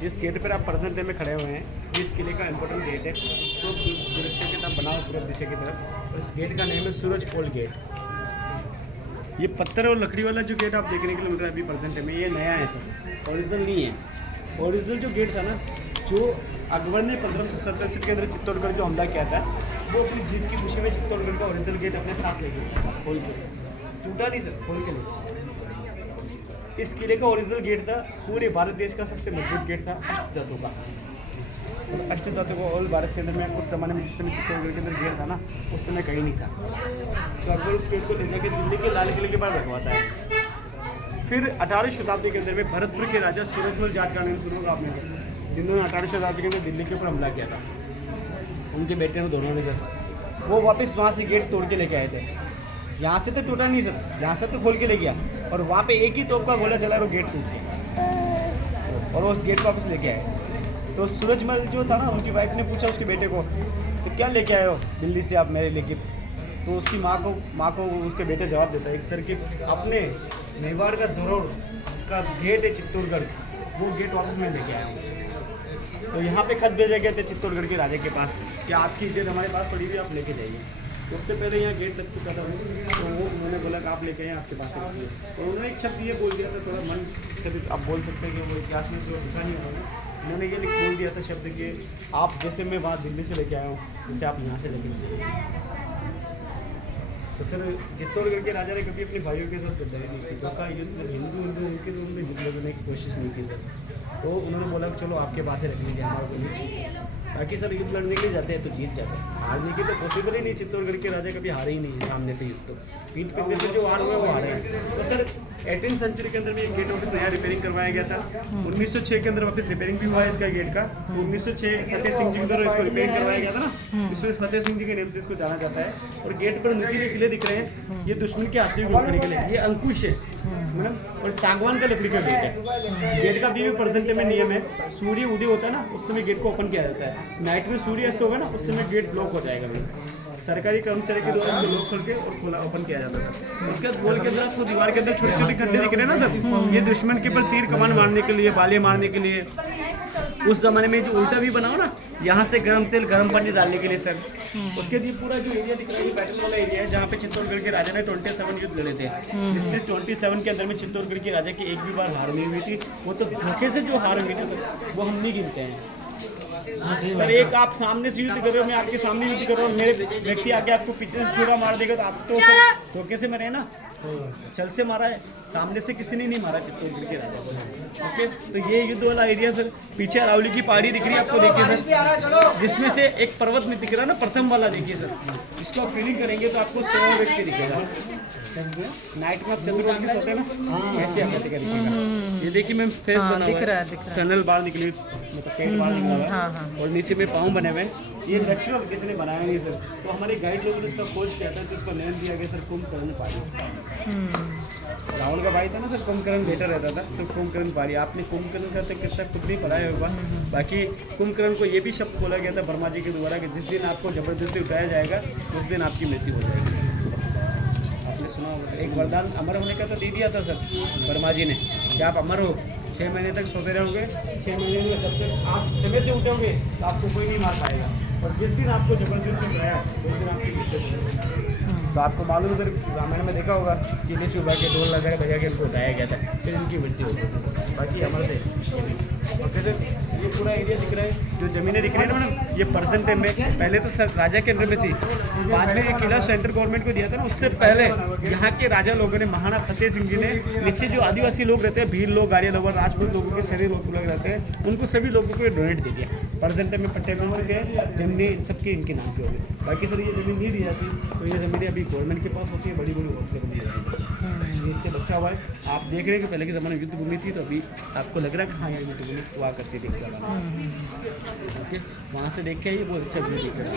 जिस गेट पर आप प्रेजेंट में खड़े हुए हैं, इस किले का इंपॉर्टेंट गेट है। तो दृश्य की तरफ बना हुआ पूरे दृश्य की तरफ, और इस गेट का नेम है सूरज कोल गेट। ये पत्थर और लकड़ी वाला जो गेट आप देखने के लिए मिल रहा है अभी प्रेजेंट में, ये नया है सर, ओरिजिनल नहीं है। ओरिजिनल जो गेट था ना, जो अकबर ने 1567 के अंदर चित्तौड़गढ़ जो हमला किया था, वो अपनी जीत की खुशी में चित्तौड़गढ़ का ओरिजिनल गेट अपने साथ ले गया खोल के, टूटा नहीं सर, खोल के ले। इस किले का ओरिजिनल गेट था, पूरे भारत देश का सबसे मजबूत गेट था अष्टधातु का। अष्टधातु को ऑल भारत के अंदर में उस समय में, जिस समय चित्तौड़गढ़ के अंदर गेट था ना, उस समय कहीं नहीं था। तो अकबर उस गेट को ले जाकर दिल्ली के लाल किले के पास रखवाता है। फिर 18वीं शताब्दी के अंदर में भरतपुर के राजा सूरजमल जाट का नाम सुना होगा आपने, जिन्होंने 18वीं शताब्दी के अंदर दिल्ली के ऊपर हमला किया था। उनके बेटे ने, दोनों ने सर, वो वापस वहाँ से गेट तोड़ के लेके आए थे। यहाँ से तो टूटा नहीं सर, यहाँ से तो खोल के ले गया, और वहाँ पे एक ही तोप का गोला चला और गेट टूट गया, और वो उस गेट वापस लेके आए। तो सूरजमल जो था ना, उनकी वाइफ ने पूछा उसके बेटे को, तो क्या लेके आए हो दिल्ली से आप मेरे लेके? तो उसकी माँ को उसके बेटे जवाब देता है, सर कि अपने मेवाड़ का धरोहर जिसका गेट है चित्तौड़गढ़, वो गेट वापस मैं लेके आया हूँ। तो यहाँ पे खत भेजा गया था चित्तौड़गढ़ के राजा के पास कि आपकी इज्जत हमारे पास पड़ी हुई, आप लेके जाइए। तो उससे पहले यहाँ गेट लग चुका था, तो वो उन्होंने बोला कि आप लेके आए, आपके पास रखिए। तो उन्होंने एक शब्द ये बोल दिया था, थोड़ा मन से भी आप बोल सकते हैं कि वो इतिहास में जो लिखा नहीं होगा, उन्होंने ये बोल दिया था शब्द कि आप जैसे मैं वहाँ दिल्ली से लेके आया हूँ, जैसे आप यहाँ से लेके जाइए। तो सर चित्तौड़गढ़ के राजा ने कभी अपने भाइयों के साथ गद्दारी नहीं की, धोखा युद्ध हिंदू उनके, तो उन्होंने युद्ध लड़ने की कोशिश नहीं की सर। तो उन्होंने बोला कि चलो आपके पास ही रख लीजिए, हमारे को नहीं चाहिए। ताकि सर युद्ध लड़ने के लिए जाते हैं तो जीत जाते हैं, हारने की तो पॉसिबल ही नहीं। चित्तौड़गढ़ के राजा कभी हारे ही नहीं है सामने से युद्ध, तो पीठ पे जैसे जो हार हुए वो हारे हैं। तो सर 18वीं सेंचुरी के अंदर में एक गेट वापस नया रिपेयरिंग करवाया गया था। 1906 के अंदर वापस रिपेयरिंग भी हुआ है इसका गेट का। तो 1906 फतेह सिंह जी के द्वारा इसको रिपेयरिंग करवाया गया था ना, इसमें फतेह सिंह जी के नेम से इसको जाना जाता है। और गेट पर नुकीले किले दिख रहे हैं, ये दुश्मन के हाथों को रोकने के लिए, ये अंकुश है मैडम, और सागवान का लकड़ी का गेट है। गेट का भी प्रेजेंट में नियम है, सूर्य उदय होता है ना, उस समय गेट को ओपन किया जाता है। नाइट में सूर्य अस्त होगा ना, उस समय गेट ब्लॉक हो जाएगा मैडम। सरकारी कर्मचारी के द्वारा इसको लॉक करके और खोला ओपन किया जाता था। उसके बाद वॉल के अंदर आपको दीवार के अंदर छोटे छोटे खड्डे दिख रहे हैं ना सर, ये दुश्मन के ऊपर तीर कमान मारने के लिए, बाले मारने के लिए। उस जमाने में जो उल्टा भी बनाओ ना, यहाँ से गर्म तेल गर्म पानी डालने के लिए सर। उसके लिए पूरा जो एरिया दिख रहा है, बैटल वाला एरिया है, जहाँ पे चित्तौड़गढ़ के राजा ने 27 युद्ध लड़े थे, जिसमें 27 के अंदर में चित्तौड़गढ़ के राजा की एक भी बार हार नहीं हुई थी। वो तो धोखे से जो हार हुई थी सर, वो हम नहीं गिनते हैं सर। एक आप सामने से युद्ध कर रहे हो, मैं आपके सामने युद्ध कर रहा हूँ, मेरे व्यक्ति आके आपको पीछे से छुरा मार देगा, तो आप तो धोखे से मरे ना, छल से मारा है, सामने से किसी ने नहीं मारा चित्तौड़गढ़ के राजा को। ओके, तो ये युद्ध वाला एरिया सर। पीछे अरावली की पहाड़ी दिख रही है आपको, देखिए सर, जिसमें से एक पर्वत में दिख रहा है ना, प्रथम वाला देखिए सर। इसको आप फीलिंग करेंगे तो आपको 100 व्यक्ति दिखेगा। नाइट में आप चंद्रकोर के सोते हैं ना, ऐसे आप दिखेगा। ये देखिए मैम फेस बना हुआ है, टनल बाहर निकली, मतलब पेट बाहर निकला हुआ है, और नीचे में पाँव बने हुए हैं। ये नेचुरल किसी ने बनाया नहीं सर। तो हमारे गाइड लोगों ने इसका खोज किया था, तो इसको नेम दिया गया सर कुंभकर्ण पहाड़ी। रावण का भाई था ना सर, कुंभकर्ण बेटा रहता था, तो कुंभकर्ण पहाड़ी। आपने कुंभकर्ण का तो किस्सा खुद नहीं पढ़ाया होगा। बाकी कुंभकर्ण को ये भी शब्द बोला गया था ब्रह्मा जी के द्वारा कि जिस दिन आपको जबरदस्ती उठाया जाएगा, उस दिन आपकी मृत्यु हो जाएगी। आपने सुना होगा, एक वरदान अमर होने का तो दे दिया था सर ब्रह्मा जी ने, कि आप अमर हो, 6 महीने तक सोते रहोगे, 6 महीने में जब तक आप समय से उठोगे तो आपको कोई नहीं मार पाएगा, और जिस दिन आपको जबरदस्ती उठाया उस दिन आपकी मृत्यु हो जाएगी। तो आपको मालूम है सर, रामायण में देखा होगा कि नीचे उठा के ढोल लगा के बजा के इनको उठाया गया था, फिर इनकी मृत्यु हो गई थी। बाकी अमर थे। ओके सर, ये पूरा एरिया दिख रहा है, जो ज़मीनें दिख रही है ना मैडम, ये परसेंट में पहले तो सर राजा के अंडर में थी, बाद में ये किला सेंट्रल गवर्नमेंट को दिया था ना। उससे पहले यहाँ के राजा लोगों ने, महाराणा फतेह सिंह जी ने, नीचे जो आदिवासी लोग रहते हैं, भील लोग, आर्य लोग, राजपूत लोगों के सभी लोग रहते हैं, उनको सभी लोगों को डोनेट दे दिया। परसेंट में पट्टे बन चुके हैं, जमीनें सबकी इनके नाम की होगी। बाकी सर ये ज़मीन नहीं दी जाती, तो ये ज़मीनें अभी गवर्नमेंट के पास होती है, बड़ी बड़ी होटलों में दी जाती है। इससे बचा हुआ है। आप देख रहे हैं कि पहले के ज़माने में युद्ध भूमि थी, तो अभी आपको लग रहा है कि हाँ ये युद्ध भूमि हुआ करती थी। ओके, वहाँ से देख के ये बहुत अच्छा व्यू दिख रहा है।